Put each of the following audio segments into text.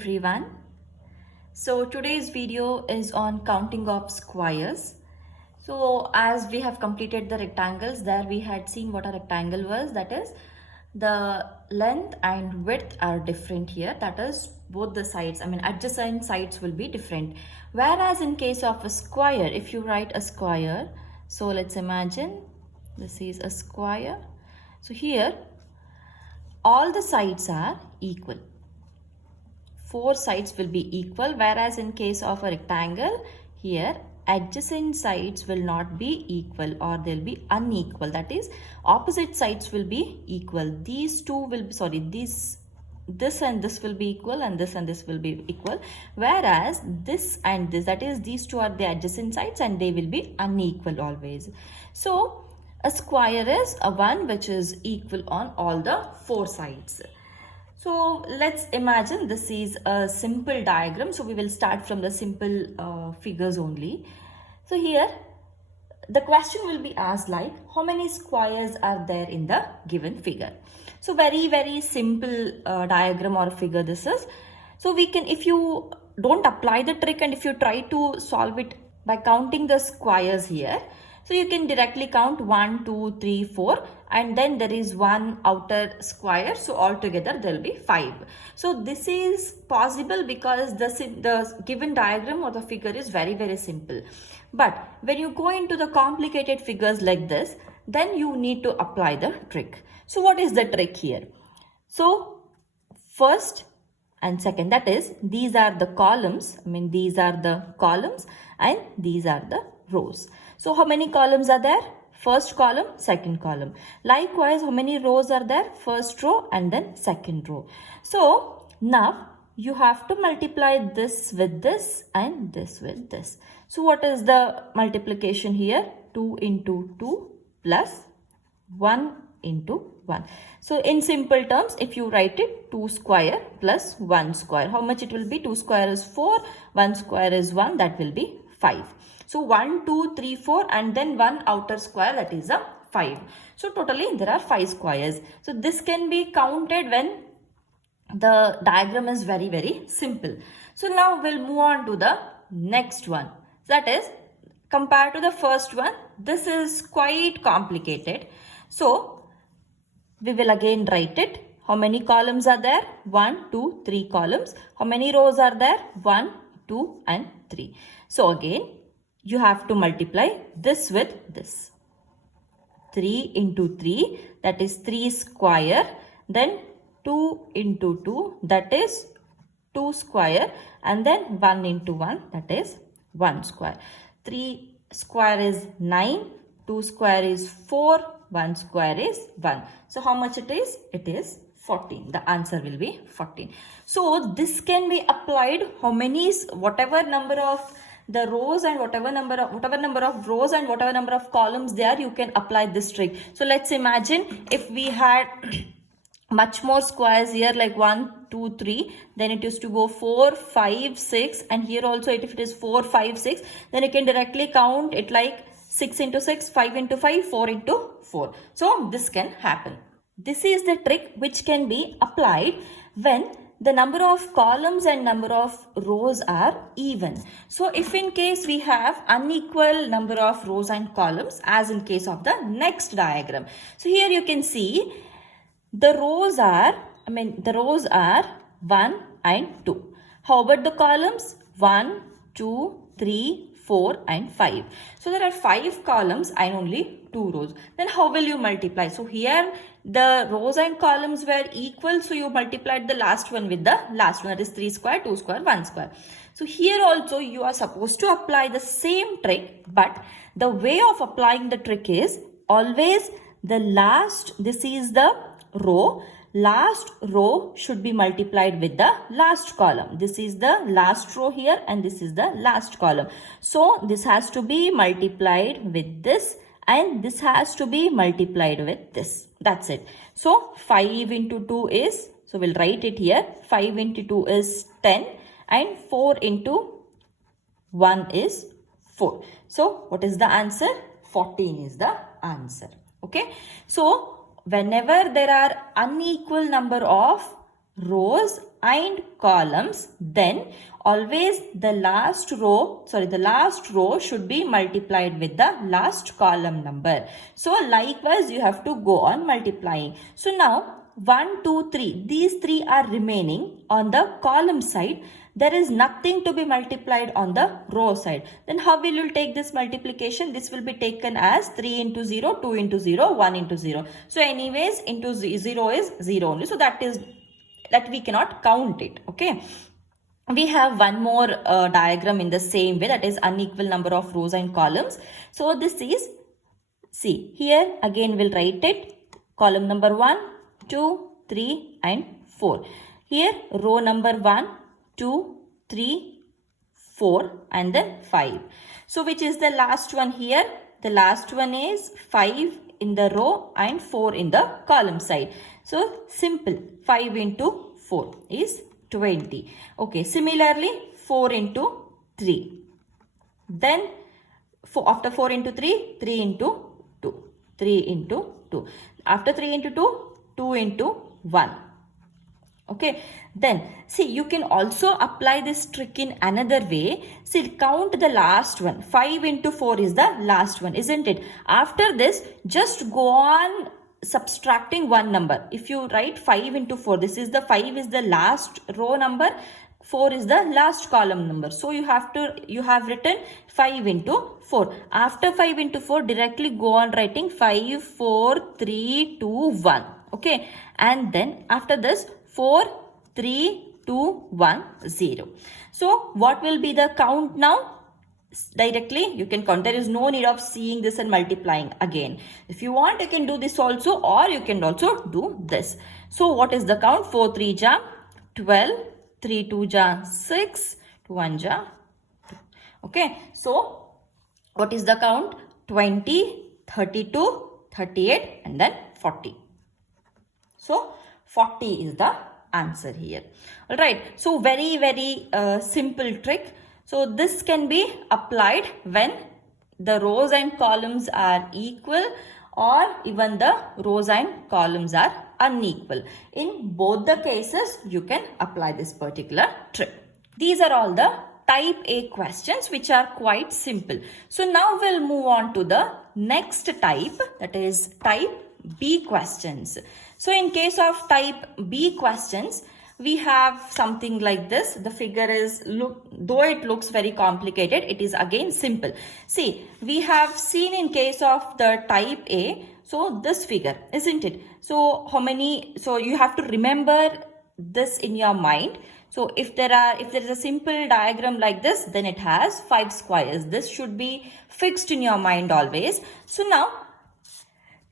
everyone. So today's video is on counting of squares. So as we have completed the rectangles, there we had seen what a rectangle was, that is the length and width are different here, that is both the sides, adjacent sides will be different. Whereas in case of a square, if you write a square, so let's imagine this is a square. So here all the sides are equal. Four sides will be equal, whereas in case of a rectangle, here adjacent sides will not be equal or they'll be unequal. That is, opposite sides will be equal. These two will be, this and this will be equal and this will be equal. Whereas this and this, that is, these two are the adjacent sides and they will be unequal always. So a square is a one which is equal on all the four sides. So let's imagine this is a simple diagram. So we will start from the simple figures only. So here the question will be asked like, how many squares are there in the given figure? So very simple diagram or figure this is. So we can, if you don't apply the trick and if you try to solve it by counting the squares here, so you can directly count 1, 2, 3, 4 and then there is one outer square. So altogether there will be 5. So this is possible because the given diagram or the figure is very simple. But when you go into the complicated figures like this, then you need to apply the trick. So what is the trick here? So first and second, that is, these are the columns. These are the columns and these are the rows. So how many columns are there? First column, second column. Likewise, how many rows are there? First row and then second row. So now you have to multiply this with this and this with this. So what is the multiplication here? 2 into 2 plus 1 into 1. So in simple terms, if you write it, 2 square plus 1 square. How much it will be? 2 square is 4, 1 square is 1, that will be 5. So 1, 2, 3, 4 and then one outer square, that is a 5. So totally there are 5 squares. So this can be counted when the diagram is very simple. So now we'll move on to the next one. That is, compared to the first one, this is quite complicated. So we will again write it. How many columns are there? 1, 2, 3 columns. How many rows are there? 1, 2 and 3. So again, you have to multiply this with this. 3 into 3, that is 3 square. Then 2 into 2, that is 2 square. And then 1 into 1, that is 1 square. 3 square is 9, 2 square is 4, 1 square is 1. So how much it is? It is 14. The answer will be 14. So this can be applied, how many, whatever number of the rows and whatever number of rows and whatever number of columns there, you can apply this trick. So let's imagine if we had much more squares here, like 1, 2, 3, then it used to go 4, 5, 6, and here also if it is 4, 5, 6, then you can directly count it like 6 into 6, 5 into 5, 4 into 4. So this can happen. This is the trick which can be applied when the number of columns and number of rows are even. So if in case we have unequal number of rows and columns, as in case of the next diagram. So here you can see the rows are 1 and 2. How about the columns? 1, 2, 3, 4 and 5. So there are 5 columns and only 2 rows. Then how will you multiply? So here the rows and columns were equal, so you multiplied the last one with the last one, that is 3 square, 2 square, 1 square. So here also you are supposed to apply the same trick, but the way of applying the trick is always the last, this is the row, last row should be multiplied with the last column. This is the last row here and this is the last column. So this has to be multiplied with this and this has to be multiplied with this. That's it. So 5 into 2 is, so we'll write it here, 5 into 2 is 10 and 4 into 1 is 4. So what is the answer? 14 is the answer. Okay. So whenever there are unequal number of rows and columns, then always the last row should be multiplied with the last column number. So likewise you have to go on multiplying. So now 1, 2, 3, these three are remaining on the column side. There is nothing to be multiplied on the row side. Then how will you take this multiplication? This will be taken as 3 into 0, 2 into 0, 1 into 0. So anyways, into 0 is 0 only. So that we cannot count it. Okay. We have one more diagram in the same way, that is unequal number of rows and columns. So this is, see here again we'll write it, column number 1, 2, 3 and 4. Here row number 1, 2, 3, 4 and then 5. So which is the last one here? The last one is 5 in the row and 4 in the column side. So simple, 5 into 4 is 20. Okay, similarly 4 into 3. Then after 4 into 3, 3 into 2. 3 into 2. After 3 into 2, 2 into 1. Okay, then see, you can also apply this trick in another way. See, count the last one. 5 into 4 is the last one, isn't it? After this, just go on subtracting one number. If you write 5 into 4, this is the 5 is the last row number, 4 is the last column number. So you have written 5 into 4. After 5 into 4, directly go on writing 5, 4, 3, 2, 1. Okay, and then after this 4, 3, 2, 1, 0. So what will be the count now? Directly you can count. There is no need of seeing this and multiplying again. If you want, you can do this also, or you can also do this. So what is the count? 4 3 ja 12, 3 2 ja 6, 2 1 ja 2. Okay, so what is the count? 20, 32, 38 and then 40. So 40 is the answer here. Alright, so very simple trick. So this can be applied when the rows and columns are equal, or even the rows and columns are unequal. In both the cases, you can apply this particular trick. These are all the type A questions, which are quite simple. So now we'll move on to the next type, that is type B questions. So in case of type B questions, we have something like this. The figure is, though it looks very complicated, it is again simple. See, we have seen in case of the type A, so this figure, isn't it? So so you have to remember this in your mind. So if there is a simple diagram like this, then it has 5 squares. This should be fixed in your mind always. So now,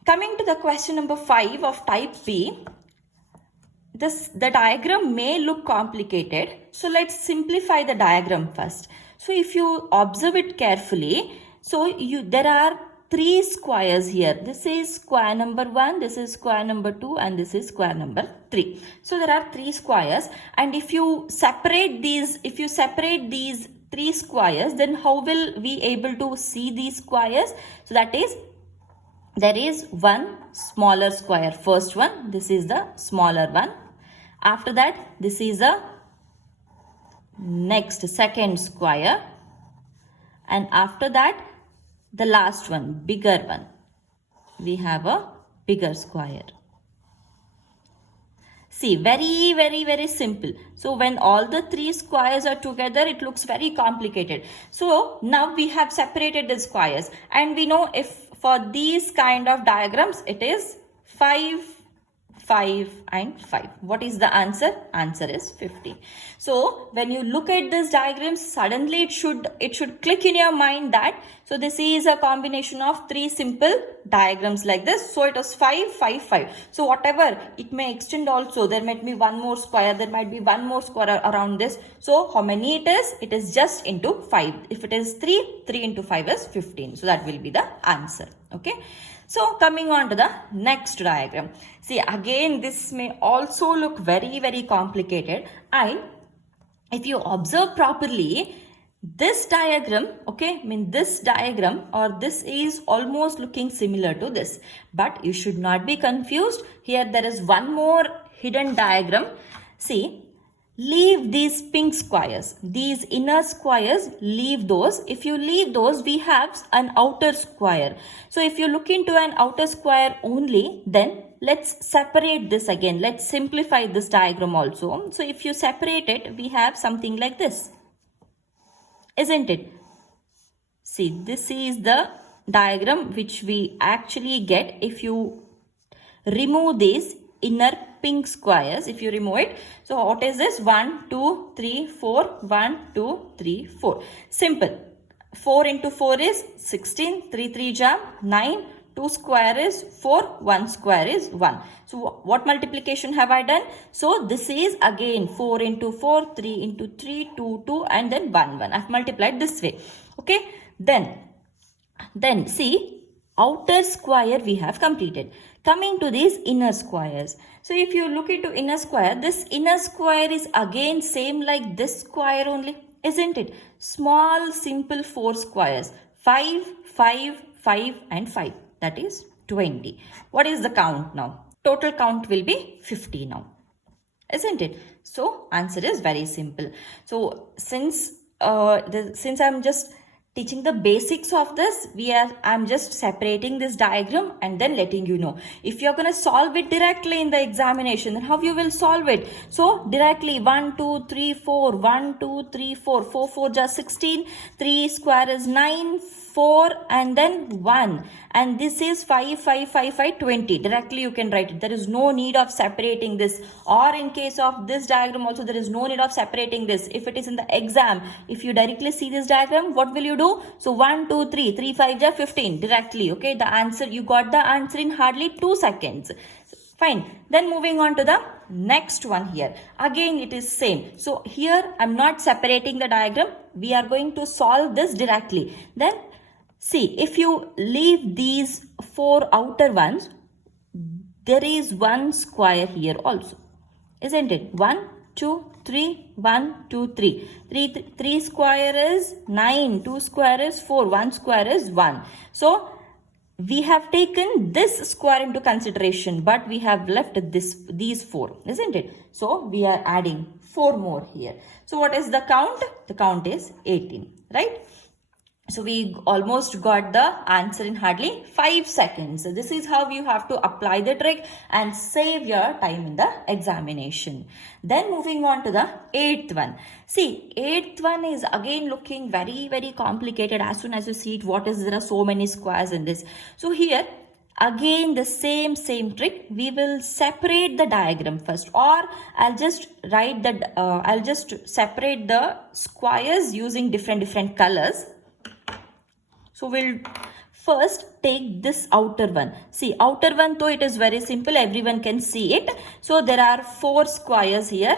coming to the question number 5 of type B, the diagram may look complicated. So let's simplify the diagram first. So if you observe it carefully, so there are 3 squares here. This is square number 1, this is square number 2 and this is square number 3. So there are 3 squares, and if you separate these 3 squares, then how will we able to see these squares? So that is, there is one smaller square, first one, this is the smaller one. After that, this is a second square, and after that, the last one, bigger one. We have a bigger square. See, very simple. So when all the 3 squares are together, it looks very complicated. So now we have separated the squares, and we know if for these kind of diagrams, it is 5, 5 and 5. What is the answer? Answer is 50. So when you look at this diagram, suddenly it should click in your mind that, so this is a combination of 3 simple diagrams like this. So it was 5, 5, 5. So whatever, it may extend also. There might be one more square. There might be one more square around this. So how many it is? It is just into 5. If it is 3, 3 into 5 is 15. So that will be the answer. Okay. So coming on to the next diagram. See, again, this may also look very complicated. And if you observe properly, this diagram, okay, this diagram or this is almost looking similar to this. But you should not be confused. Here there is one more hidden diagram. See, leave these pink squares, these inner squares, leave those. If you leave those, we have an outer square. So if you look into an outer square only, then let's separate this again. Let's simplify this diagram also. So if you separate it, we have something like this, isn't it? See, this is the diagram which we actually get if you remove these inner pink squares. If you remove it, so what is this? 1 2 3 4, 1 2 3 4. Simple. 4 into 4 is 16, 3 3 jam 9, 2 square is 4, 1 square is 1. So what multiplication have I done? So this is again 4 into 4, 3 into 3, 2 2, and then 1 1. I've multiplied this way. Okay, then see, outer square we have completed. Coming to these inner squares. So if you look into inner square, this inner square is again same like this square only, isn't it? Small simple 4 squares, 5 5 5 and 5, that is 20. What is the count now? Total count will be 50 now, isn't it? So answer is very simple. So since I'm just teaching the basics of this, I'm just separating this diagram and then letting you know. If you're going to solve it directly in the examination, then how you will solve it? So directly 1 2 3 4, 1 2 3 4, 4 4 just 16, 3 square is 9, 4 and then 1, and this is 5 5 5 5, 20. Directly you can write it. There is no need of separating this, or in case of this diagram also there is no need of separating this. If it is in the exam, if you directly see this diagram, what will you do? So 1 2 3, 3 5 ja 15 directly. Okay, the answer, you got the answer in hardly 2 seconds. Fine. Then moving on to the next one here. Again it is same. So here I'm not separating the diagram. We are going to solve this directly. Then see, if you leave these 4 outer ones, there is 1 square here also, isn't it? 1 2 3, 1 2 3. 3 square is 9, 2 square is 4, 1 square is 1. So we have taken this square into consideration, but we have left these 4, isn't it? So we are adding 4 more here. So what is the count? The count is 18, right? So we almost got the answer in hardly 5 seconds. So this is how you have to apply the trick and save your time in the examination. Then moving on to the 8th one. See, 8th one is again looking very, very complicated. As soon as you see it, there are so many squares in this. So here, again the same trick. We will separate the diagram first, or I'll just write that, I'll just separate the squares using different colors. So we'll first take this outer one. See, outer one though it is very simple, everyone can see it. So there are 4 squares here.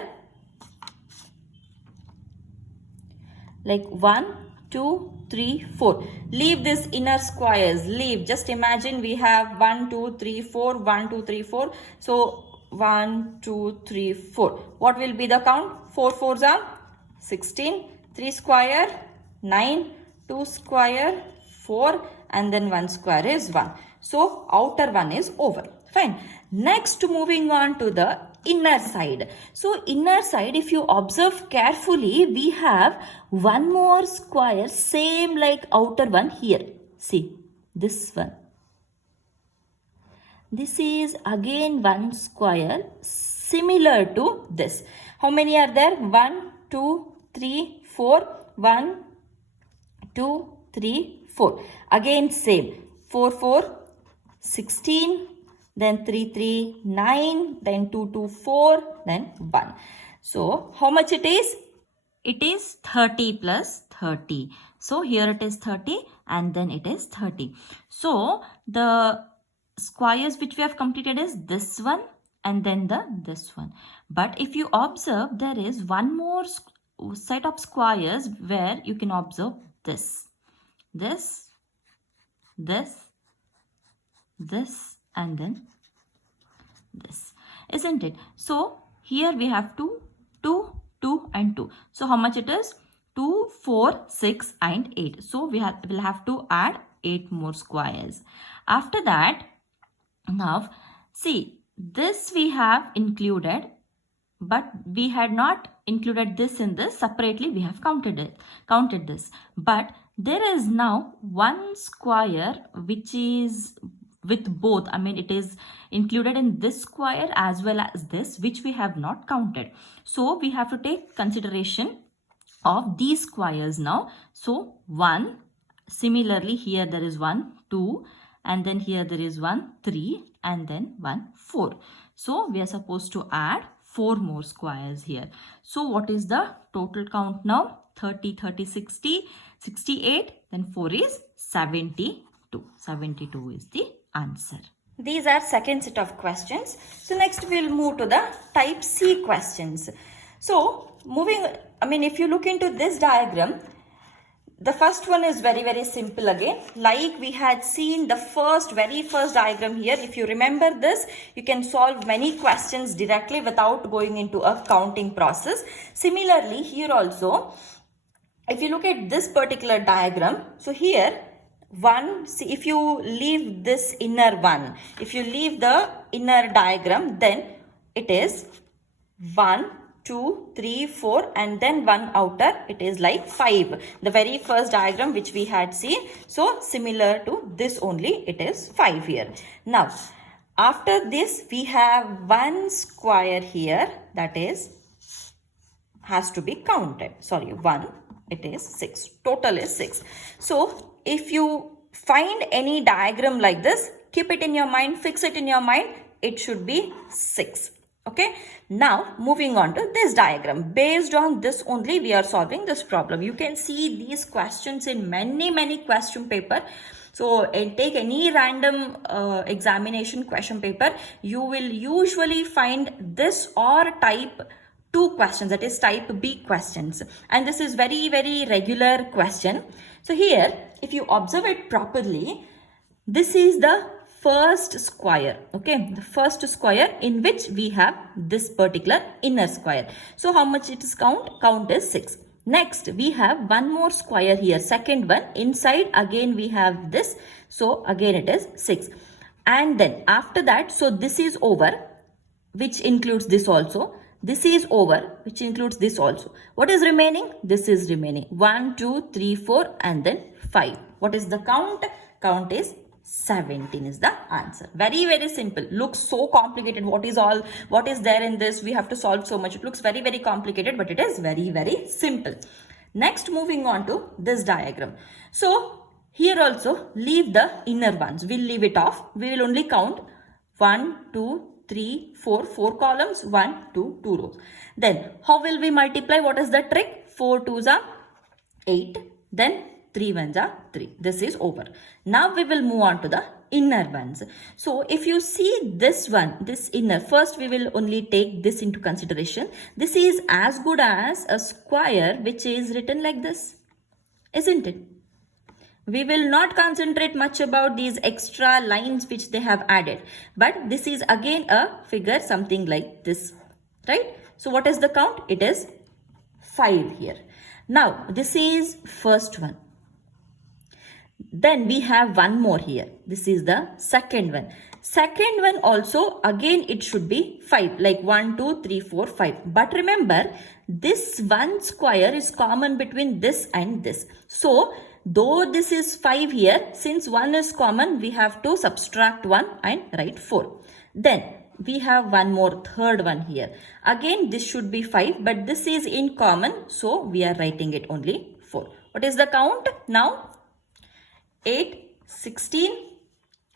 Like 1, 2, 3, 4. Leave this inner squares. Leave. Just imagine we have 1, 2, 3, 4, 1, 2, 3, 4. So 1, 2, 3, 4. What will be the count? 4 4s are 16. 3 square 9. 2 square 4, and then 1 square is 1. So outer one is over. Fine. Next, moving on to the inner side. So inner side, if you observe carefully, we have one more square same like outer one here. See, this one. This is again one square similar to this. How many are there? 1, 2, 3, 4. 1, 2, 3, 4. Again same. 4, 4, 16. Then 3, 3, 9. Then 2, 2, 4. Then 1. So how much it is? It is 30 plus 30. So here it is 30 and then it is 30. So the squares which we have completed is this one and then this one. But if you observe, there is one more set of squares where you can observe this, and then this, isn't it? So here we have 2, 2, 2 and 2. So how much it is? 2, 4, 6 and 8. So we'll have to add 8 more squares. After that, now see, this we have included, but we had not included this in this separately, we have counted this. But there is now one square which is with both, I mean it is included in this square as well as this, which we have not counted. So we have to take consideration of these squares now. So 1, similarly here there is 1, 2, and then here there is 1, 3, and then 1, 4. So we are supposed to add 4 more squares here. So what is the total count now? 30, 30, 60, 68, then 4 is 72. 72 is the answer. These are second set of questions. So next we'll move to the type C questions. So if you look into this diagram, the first one is very simple again. Like we had seen the very first diagram here. If you remember this, you can solve many questions directly without going into a counting process. Similarly, here also, if you look at this particular diagram, so here, 1, see, if you leave this inner one, if you leave the inner diagram, then it is 1, 2, 3, 4, and then 1 outer, it is like 5. The very first diagram which we had seen. So similar to this only, it is 5 here. Now, after this, we have one square here that has to be counted. Sorry, 1, it is 6. Total is 6. So if you find any diagram like this, keep it in your mind, fix it in your mind, it should be 6. Okay, now moving on to this diagram. Based on this only, we are solving this problem. You can see these questions in many question paper. So take any random examination question paper, you will usually find this or type 2 questions, that is type B questions. And this is very regular question. So here, if you observe it properly, this is the first square, okay, the first square in which we have this particular inner square. So how much it is count is 6. Next we have one more square here, second one, inside again we have this, so again it is 6. And then after that, so this is over, which includes this also, this is over, which includes this also. What is remaining? This is remaining 1, 2, 3, 4, and then 5. What is the count? Count is 17 is the answer. Very simple. Looks so complicated. What is there in this? We have to solve so much. It looks very complicated, but it is very simple. Next, moving on to this diagram. So here also leave the inner ones. We'll leave it off. We will only count 1, 2, 3, 4 columns, 1, 2 rows. Then how will we multiply? What is the trick? 4 2s are 8. Then 3 1s are 3. This is over. Now we will move on to the inner ones. So if you see this one, this inner, first we will only take this into consideration. This is as good as a square which is written like this, isn't it? We will not concentrate much about these extra lines which they have added. But this is again a figure something like this, right? So what is the count? It is 5 here. Now this is first one. Then we have one more here. This is the second one. Second one also, again it should be 5, like 1, 2, 3, 4, 5. But remember, this one square is common between this and this. So though this is 5 here, since 1 is common, we have to subtract 1 and write 4. Then we have one more, third one here. Again this should be 5, but this is in common, so we are writing it only 4. What is the count now? 8, 16,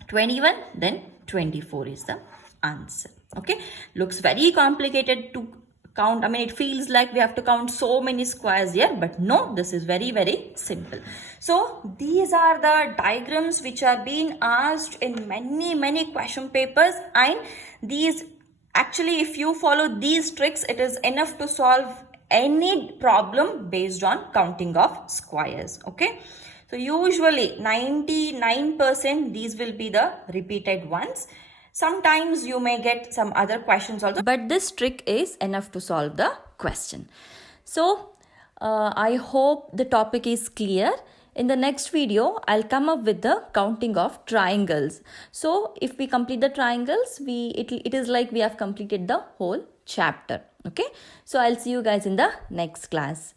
21, then 24 is the answer. Okay, looks very complicated to count. I mean, it feels like we have to count so many squares here, but no, this is very simple. So these are the diagrams which are being asked in many question papers, and these actually, if you follow these tricks, it is enough to solve any problem based on counting of squares. Okay. So usually 99% these will be the repeated ones. Sometimes you may get some other questions also, but this trick is enough to solve the question. So I hope the topic is clear. In the next video, I'll come up with the counting of triangles. So if we complete the triangles, it is like we have completed the whole chapter. Okay. So I'll see you guys in the next class.